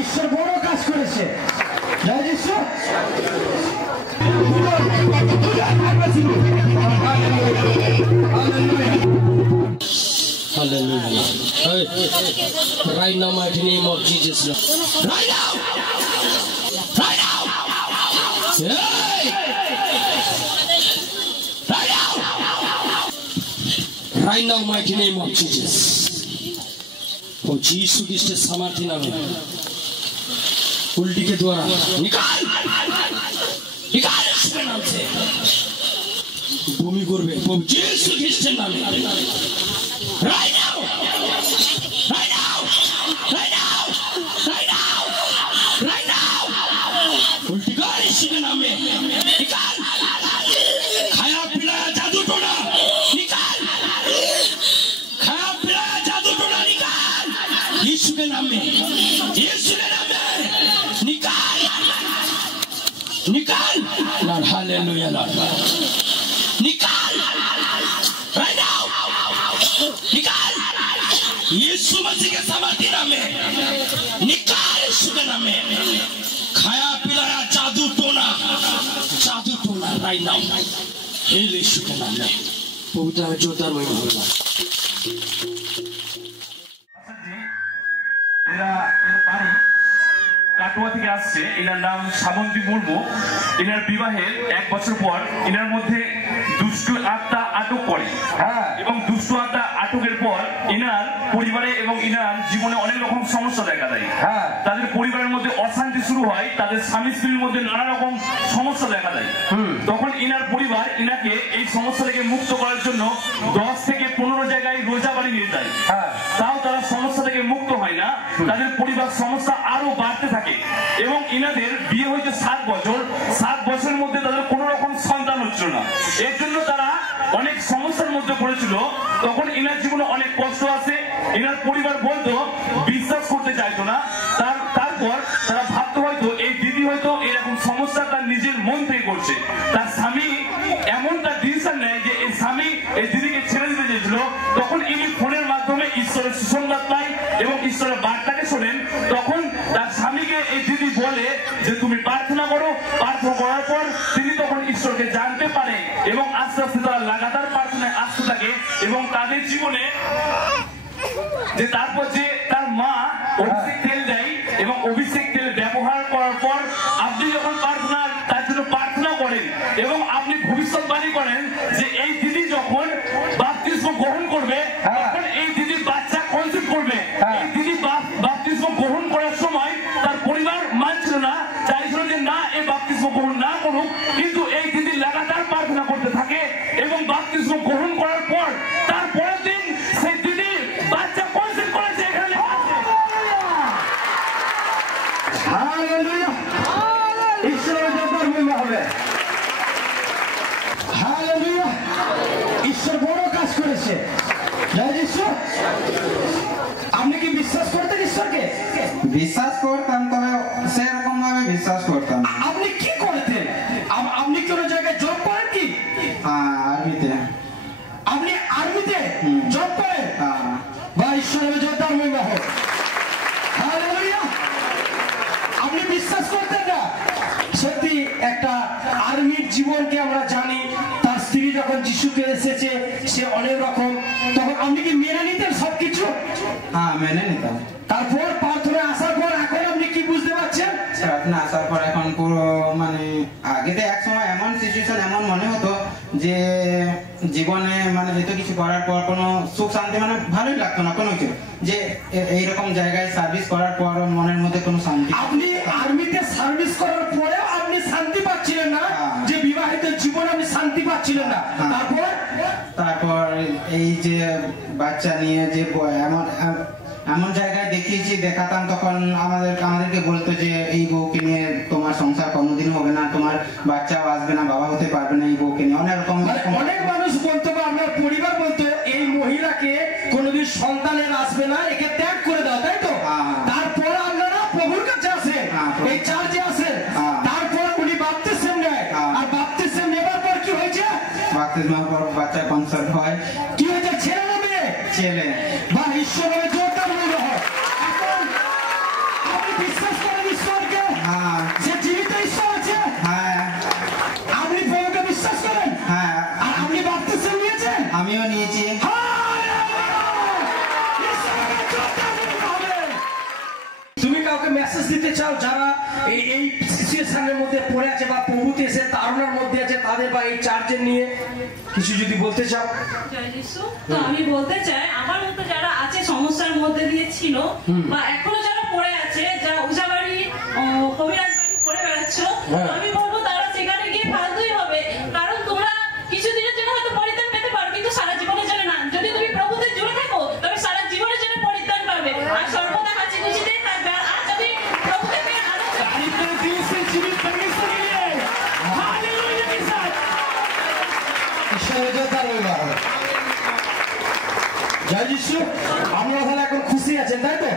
ঈশ্বর বড় কাজ করেছে। জয় যিশু। Hallelujah. Hey, right now, mighty name of Jesus. Right now. Right now. Hey. Right now. Right now, mighty name of Jesus. Oh, Jesus Christ is सामर्थ्य नाम है। उल्टी के द्वारा निकाल इसके नाम से भूमि गुरबे Jesus Christ नाम है। Right now! Right now! Right now! Right now! Right now! उल्टी कर इसी के नाम में निकाल खाया पिलाया जादू टोना निकाल खाया पिलाया जादू टोना निकाल यीशु के नाम में निकाल निकाल लॉर्ड हालेलुया लॉर्ड निकाल right now निकाल यीशु मसीह के सामर्थ्य नाम में निकाल यीशु के नाम में खाया पिलाया जादू टोना right now हेल यीशु के नाम में पवित्र जोरदार महिमा होगा। কাটোয়া থেকে আসছে, এনার নাম শ্রাবন্তী মুর্মু। এনার বিবাহের 1 বছর পর এনার মধ্যে দুষ্টু আত্মা আটক করে এবং দুষ্টু আত্মা আটকের পর এনার পরিবারে এবং এনার জীবনে অনেক রকম সমস্যা দেখা দেয়। তাদের পরিবারের মধ্যে অশান্তি শুরু হয়, তাদের স্বামী স্ত্রীর মধ্যে নানা রকম সমস্যা দেখা দেয়। তখন এনার পরিবার এনাকে এই সমস্যা থেকে মুক্ত করার জন্য 10 থেকে 15 জায়গায় রোজা বাড়ি নিয়ে যায়। তাও তারা সমস্যা থেকে মুক্ত হয় না, তাদের পরিবার সমস্যা আরো বাড়তে থাকে এবং এনাদের বিয়ে হয়েছে 7 বছর। 7 বছরের মধ্যে তাদের কোনো রকম সন্তান হচ্ছিল না। এর জন্য তারা অনেক সমস্যার মধ্যে পড়েছিল। তখন এনার জীবনে অনেক কষ্ট আসে। এনার পরিবার বলতো, বিশ্বাস করতে চাইতো না। তারপর তারা ভাবতো হয়তো এই দিদি হয়তো এরকম সমস্যা তার নিজের মন থেকে করছে। তার স্বামী এমন তার ডিসিশন নেয় যে এই স্বামী এই দিদিকে ছেড়ে দিতে চেয়েছিল। তখন ইনি ফোনের মাধ্যমে ঈশ্বরের সুসংবাদ পায় এবং ঈশ্বরের বার্তাকে শোনেন। তখন তার স্বামীকে এই দিদি বলে যে তুমি প্রার্থনা করো। প্রার্থনা করার পর তিনি তখন ঈশ্বরকে জানতে পারে এবং আস্তে আস্তে তারা লাগাতার প্রার্থনায় আসতে থাকে এবং তাদের জীবনে যে তারপর যে তার মা অভিষেক তেল দেয় এবং অভিষেক তেল ব্যবহার করার পর আপনি যখন তার জন্য প্রার্থনা করেন এবং আপনি ভবিষ্যৎবাণী করেন যে এই দিদি যখন বাপ্তিস্ম গ্রহণ করবে তখন এই দিদির বাচ্চা কনসিভ করবে। এই দিদি বাপ্তিস্ম গ্রহণ করার সময় তার পরিবার মানছিল না, চাইছিল যে না এই বাপ্তিস্ম গ্রহণ না করুক, কিন্তু এই দিদি লাগাতার প্রার্থনা করতে থাকে এবং বাপ্তিস্ম গ্রহণ করার পর তার পরের দিন সেই দিদি বাচ্চা কনসিভ করেছে। এখানে হালেলুয়া, ঈশ্বরের জোরদার মহিমা হবে। হালেলুয়া, ঈশ্বর বড় কাজ করেছে। জয় যিশু। আপনি কি বিশ্বাস করতেন ঈশ্বরকে? বিশ্বাস করতাম, তবে সেরকম ভাবে বিশ্বাস করতাম। আপনি কি করতেন? আপনি কোন জায়গায় জব করেন কি? আর্মিতে। আপনি আর্মিতে জব করেন? বা ঈশ্বরের জোরদার মহিমা হোক। হালেলুয়া। আপনি বিশ্বাস করতেন না? সত্যি একটা আর্মির জীবনকে আমরা জানি। তার স্ত্রী যখন যিশুকে এসেছে সে অনেক রকম, তখন আপনি কি মেনে নিতেন সবকিছু? হ্যাঁ, মেনে নিতাম। তারপর প্রার্থনা আসার পর এখন আপনি কি বুঝতে পারছেন? প্রার্থনা আসার পর এখন পুরো মানে আগে তো এক সময় এমন সিচুয়েশন এমন মনে হতো যে জীবনে মানে এত কিছু করার পর কোনো সুখ শান্তি মানে ভালোই লাগতো না কোনো কিছু, যে এইরকম জায়গায় সার্ভিস করার পর মনের মধ্যে কোনো শান্তি। আপনি আর্মিতে সার্ভিস করার পরেও আপনি শান্তি পাচ্ছিলেন না, যে বিবাহিত জীবনে আপনি শান্তি পাচ্ছিলেন না। তারপর এই যে বাচ্চা নিয়ে যে এমন জায়গায় দেখাতাম, তখন আমাদেরকে বলতো যে এই বউকে নিয়ে তোমার সংসার কোনোদিন হবে না, তোমার বাচ্চাও আসবে না, বাবা হতে পারবে না এই বউকে নিয়ে। অনেক মানুষ বলতো বা আপনার পরিবার বলতো এই মহিলাকে কোনোদিন সন্তানের আসবে না, একে ত্যাগ করে দাও, তাই তো? তারপর আপনারা প্রভুর কাছে আসেন, এই চার্চে আসেন, তারপর উনি বাপ্তিস্ম নেয়। আর বাপ্তিস্ম নেবার পর কি হয়েছে? বাপ্তিস্মের পর বাচ্চা কনসার্ট হয়। কি হয়েছে? ছেলে না মেয়ে? ছেলে। বা ঈশ্বরের জোরদার মহিমা হয়। এখন আপনি বিশ্বাস করেন ঈশ্বরকে? হ্যাঁ যে জীবিত ঈশ্বর আছে? হ্যাঁ আপনি প্রভুকে বিশ্বাস করেন? হ্যাঁ আর আপনি বাপ্তিস্ম নিয়েছেন? আমিও নিয়েছি। তুমি কাউকে মেসেজ দিতে চাও যারা এই সিচুয়েশনের মধ্যে পড়ে আছে বা প্রভুতে এসে তাড়নার মধ্যে আছে তাদের বা এই চার্জের নিয়ে কিছু যদি বলতে চাও? জয় যিশু। তো আমি বলতে চাই আমার মতো যারা আছে সমস্যার মধ্যে দিয়ে ছিল বা এখনো যারা পড়ে আছে, যারা উজাবাড়ি কবিরাজ বাড়ি পড়ে বেড়াচ্ছ, তো আমি বলবো তারা সেখানে গিয়ে ফালতুই হবে। কারণ তোমরা কিছুদিনের জন্য হয়তো পরিত্রাণ পেতে পারো, কিন্তু সারা জীবনের জন্য না। যদি তুমি প্রভুতে জুড়ে থাকো তবে সারা জীবনের জন্য পরিত্রাণ পাবে আর সর্বদা হাসি খুশিতেই থাকবে। আর আজ আমি প্রভুকে পেয়ে আনন্দ জয় যিশু। আপনারা তাহলে এখন খুশি আছেন, তাই তো?